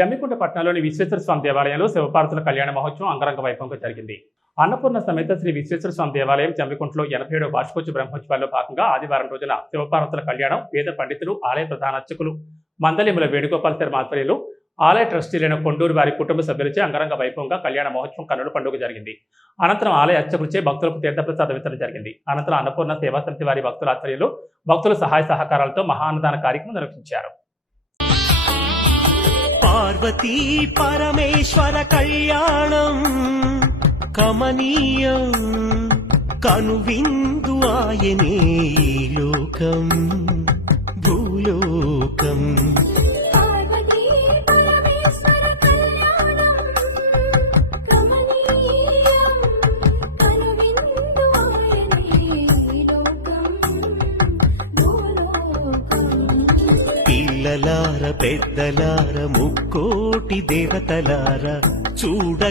జమ్మికుంట పట్టణంలోని విశ్వేశ్వర స్వామి దేవాలయంలో శివపార్వతుల కళ్యాణ మహోత్సవం అంగరంగ వైభవంగా జరిగింది. అన్నపూర్ణ సమేత శ్రీ విశ్వేశ్వర స్వామి దేవాలయం జమ్మికుంటలో 87వ వార్షికోత్సవ బ్రహ్మోత్సవాల్లో భాగంగా ఆదివారం రోజున శివపార్వతుల కళ్యాణం వేద పండితులు, ఆలయ ప్రధాన అర్చకులు మందలిముల వేణుగోపాల్ శర్మ ఆధ్వర్యంలో ఆలయ ట్రస్టీలైన కొండూరు వారి కుటుంబ సభ్యులచే అంగరంగ వైభవంగా కళ్యాణ మహోత్సవం కన్నుల పండుగ జరిగింది. అనంతరం ఆలయ అర్చకులచే భక్తులకు తీర్థప్రసాద వితరణ జరిగింది. అనంతరం అన్నపూర్ణ సేవా సమితి వారి భక్తుల ఆధ్వర్యంలో భక్తుల సహాయ సహకారాలతో మహాన్నదాన కార్యక్రమం నిర్వహించారు. పార్వతీ పరమేశ్వర కళ్యాణం కమనీయం కనువిందు ఆయనే లోకం భూలోకం. పిల్లలార పెద్దలార ముక్కోటి దేవతలార చూడగా